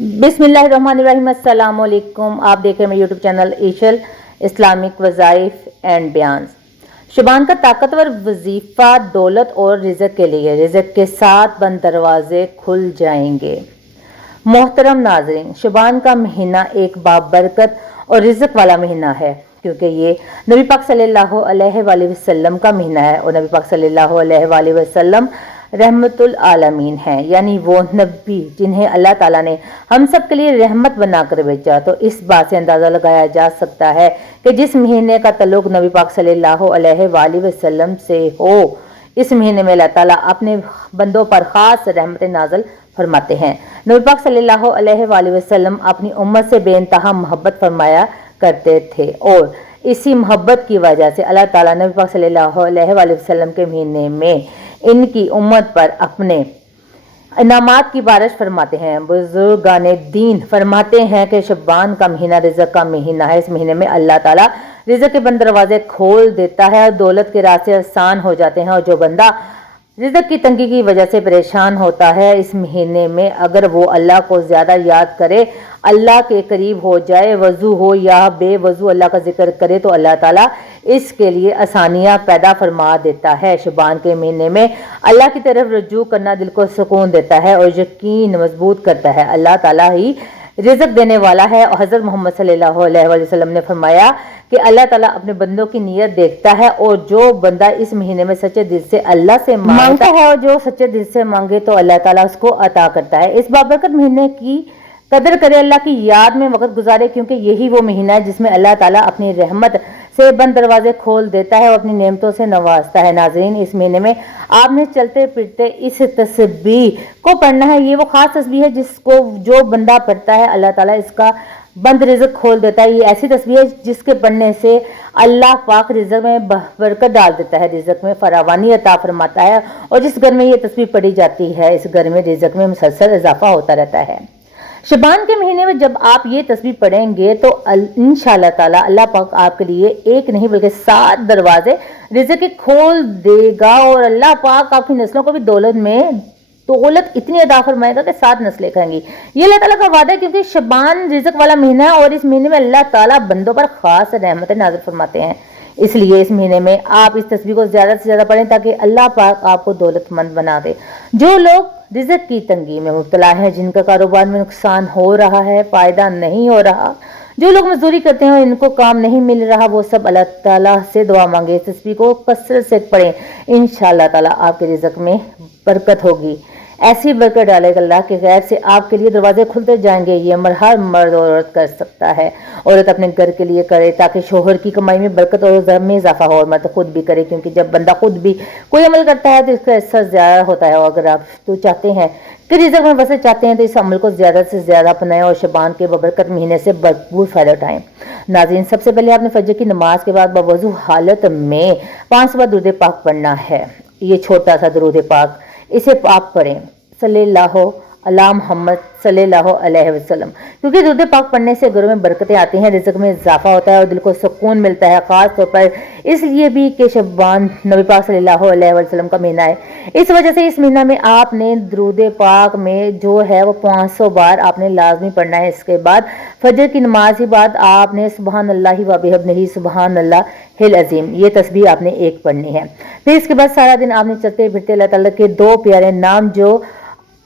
बिस्मिल्लाहिर्रहमानिर्रहीम, अस्सलाम वालेकुम। आप देख रहे हैं मेरे यूट्यूब चैनल एशल इस्लामिक वज़ाइफ एंड बयान। शुबान का ताकतवर वजीफ़ा दौलत और रिज़्क़ के लिए, रिज़्क़ के साथ बंद दरवाजे खुल जाएंगे। मोहतरम नाज़रीन, शुबान का महीना एक बाबरकत और रिज़्क़ वाला महीना है, क्योंकि ये नबी पाक सल्लल्लाहु अलैहि वसल्लम का महीना है और नबी पाक सल्लल्लाहु अलैहि वसल्लम रहमतुल आलमीन हैं, यानी वो नबी जिन्हें अल्लाह ताला ने हम सब के लिए रहमत बनाकर भेजा। तो इस बात से अंदाज़ा लगाया जा सकता है कि जिस महीने का तल्लुक नबी पाक सल्लल्लाहु अलैहि वसल्लम से हो, इस महीने में अल्लाह ताला अपने बंदों पर ख़ास रहमत नाज़िल फरमाते हैं। नबी पाक सल्लल्लाहु अलैहि वसल्लम अपनी उम्मत से बेइंतहा मोहब्बत फरमाया करते थे और इसी मोहब्बत की वजह से अल्लाह ताला नबी पाक सल्लल्लाहु अलैहि वसल्लम के महीने में इनकी उम्मत पर अपने इनामात की बारिश फरमाते हैं। बुजुर्गाने दीन फरमाते हैं कि शबान का महीना रिज़्क़ का महीना है। इस महीने में अल्लाह ताला रिज़्क़ के बंद दरवाजे खोल देता है और दौलत के रास्ते आसान हो जाते हैं। और जो बंदा रिज़्क़ की तंगी की वजह से परेशान होता है, इस महीने में अगर वो अल्लाह को ज़्यादा याद करे, अल्लाह के करीब हो जाए, वज़ू हो या बेवज़ू अल्लाह का जिक्र करे, तो अल्लाह ताला इसके लिए आसानियाँ पैदा फरमा देता है। शुबान के महीने में अल्लाह की तरफ रजू करना दिल को सुकून देता है और यकीन मजबूत करता है। अल्लाह ताला ही रिज़्क़ देने वाला है और हज़रत मोहम्मद सल्लल्लाहु अलैहि वसल्लम ने फरमाया कि अल्लाह ताला अपने बंदों की नीयत देखता है और जो बंदा इस महीने में सच्चे दिल से अल्लाह से मांगता है और जो सच्चे दिल से मांगे तो अल्लाह ताला उसको अता करता है। इस बाबरकत महीने की कदर करे, अल्लाह की याद में वक्त गुजारे, क्योंकि यही वो महीना है जिसमें अल्लाह ताला अपनी रहमत से बंद दरवाजे खोल देता है और अपनी नेमतों से नवाजता है। नाज़रीन, इस महीने में आपने चलते फिरते इस तस्बीह को पढ़ना है। ये वो खास तस्बीह है जिसको जो बंदा पढ़ता है अल्लाह ताला इसका बंद रिज़्क़ खोल देता है। ये ऐसी तस्बीह है जिसके पढ़ने से अल्लाह पाक रिज़्क़ में बरकत डाल देता है, रिज़्क़ में फरावानी अता फरमाता है और जिस घर में ये तस्बीह पढ़ी जाती है, इस घर में रिज़्क़ में मुसलसल इजाफा होता रहता है। शबान के महीने में जब आप ये तस्बीह पढ़ेंगे तो इंशाअल्लाह ताला अल्लाह पाक आपके लिए एक नहीं बल्कि 7 दरवाजे रिज़्क़ के खोल देगा और अल्लाह पाक आपकी नस्लों को भी दौलत इतनी अता फरमाएगा कि 7 नस्लें खाएंगी। ये अल्लाह ताला का वादा है, क्योंकि शबान रिज़्क़ वाला महीना है और इस महीने में अल्लाह ताला बंदों पर खास रहमत नाज़िल फरमाते हैं। इसलिए इस महीने में आप इस तस्बीह को ज़्यादा से ज़्यादा पढ़ें ताकि अल्लाह पाक आपको दौलतमंद बना दे। जो लोग रिज़्क़ की तंगी में मुब्तला है, जिनका कारोबार में नुकसान हो रहा है, फ़ायदा नहीं हो रहा, जो लोग मजदूरी करते हैं और इनको काम नहीं मिल रहा, वो सब अल्लाह ताला से दुआ मांगे। इस तस्बीह को कसरत से पढ़ें, इंशाअल्लाह ताला आपके रिज़्क़ में बरकत होगी। ऐसी बरकत डालेगा अल्लाह के गैर से आपके लिए दरवाजे खुलते जाएंगे। ये अमर हर मर्द और औरत कर सकता है। औरत अपने घर के लिए करे ताकि शोहर की कमाई में बरकत और घर में इजाफा हो, और मर्द खुद भी करे, क्योंकि जब बंदा खुद भी कोई अमल करता है तो इसका असर ज़्यादा होता है। और अगर आप तो चाहते हैं कि रिज़्क़ में बरकत चाहते हैं तो इस अमल को ज़्यादा से ज़्यादा अपनाएं और शबान के बबरकत महीने से भरपूर फ़ायदा उठाएं। नाज़रीन, सबसे पहले आपने फजर की नमाज के बाद बवज़ू हालत में 5 बार दुरूद पाक पढ़ना है। ये छोटा सा दुरूद पाक, इसे आप पढ़ें सल्लल्लाहु अला मुहम्मद सल्लल्लाहु अलैहि वसल्लम, क्योंकि दुरूद पाक पढ़ने से घरों में बरकतें आती हैं, रिज़्क़ में इजाफा होता है और दिल को सुकून मिलता है। ख़ास तौर पर इसलिए भी कि शबान नबी पाक सल्लल्लाहु अलैहि वसल्लम का महीना है। इस वजह से इस महीना में आपने दुरूद पाक में जो है वो 500 बार आपने लाजमी पढ़ना है। इसके बाद फजर की नमाज के बाद आपने सुबहान अल्लाहि व बिहम्दिही सुबहान अल्लाहिल अज़ीम, ये तस्बीह आपने एक पढ़नी है। फिर इसके बाद सारा दिन आपने चलते फिरते अल्लाह ताला के 2 प्यारे नाम जो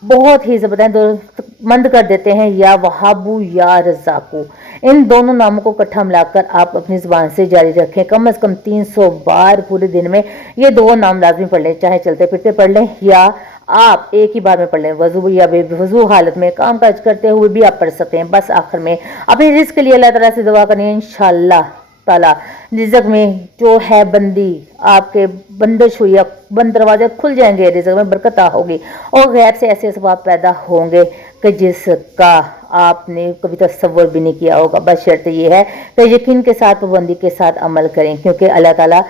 बहुत ही ज़बरदस्त मंद कर देते हैं, या वहाबू या रज़ाकू, इन दोनों नामों को इकट्ठा मिलाकर आप अपनी ज़ुबान से जारी रखें। कम से कम 300 बार पूरे दिन में ये 2 नाम लाजमी पढ़ लें, चाहे चलते फिरते पढ़ लें या आप एक ही बार में पढ़ लें। वज़ू या बेवज़ू हालत में काम काज करते हुए भी आप पढ़ सकते हैं। बस आखिर में अपने रिज़्क़ के लिए अल्लाह ताला से दुआ करें, इंशाअल्लाह ताला रिज़्क़ में जो है बंदी आपके बंदिश हुई, बंद दरवाजे खुल जाएंगे, रिज़्क़ में बरकत होगी और गैर से ऐसे असबाब पैदा होंगे कि जिसका आपने कभी तसव्वुर भी नहीं किया होगा। बस शर्त यह है कि यकीन के साथ, पाबंदी के साथ अमल करें, क्योंकि अल्लाह ताला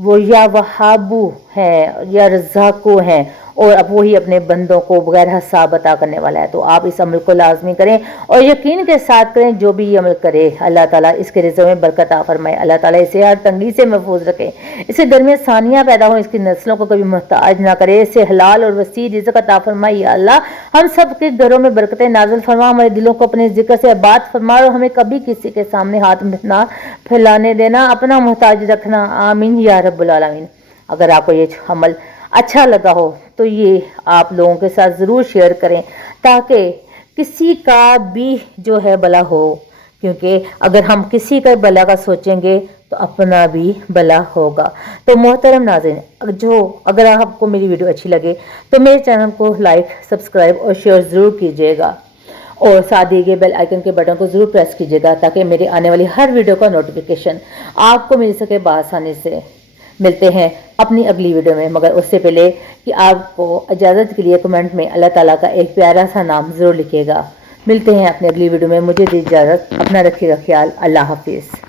वो या वहाबू हैं या रज़ाकू हैं اور اب وہی اپنے بندوں کو بغیر حساب عطا کرنے والا ہے. تو آپ اس عمل کو لازمی کریں اور یقین کے ساتھ کریں. جو بھی یہ عمل کرے اللہ تعالیٰ اس کے رزق میں برکت عطا فرمائے. اللہ تعالیٰ اسے ہر تنگی سے محفوظ رکھے, اسے گھر میں ثانیہ پیدا ہو, اس کی نسلوں کو کبھی محتاج نہ کرے, اسے حلال اور وسیع رزق عطا فرمائے. یا اللہ ہم سب کے گھروں میں برکتیں نازل فرما, ہمارے دلوں کو اپنے ذکر سے آباد فرما اور ہمیں کبھی کسی کے سامنے ہاتھ نہ پھیلانے دینا, اپنا محتاج رکھنا. آمین یا رب العالمین. اگر آپ کو یہ عمل اچھا لگا ہو تو یہ آپ لوگوں کے ساتھ ضرور شیئر کریں تاکہ کسی کا بھی جو ہے بھلا ہو, کیونکہ اگر ہم کسی کا بھلا کا سوچیں گے تو اپنا بھی بھلا ہوگا. تو محترم ناظرین, اگر آپ کو میری ویڈیو اچھی لگے تو میرے چینل کو لائک, سبسکرائب اور شیئر ضرور کیجیے گا اور ساتھ دیے گئے بیل آئیکن کے بٹن کو ضرور پریس کیجیے گا تاکہ میری آنے والی ہر ویڈیو کا نوٹیفیکیشن آپ کو مل سکے بآسانی سے. ملتے ہیں اپنی اگلی ویڈیو میں, مگر اس سے پہلے کہ آپ کو اجازت کے لیے کمنٹ میں اللہ تعالیٰ کا ایک پیارا سا نام ضرور لکھیے گا. ملتے ہیں اپنی اگلی ویڈیو میں, مجھے دی اجازت, اپنا رکھیے گا خیال. اللہ حافظ.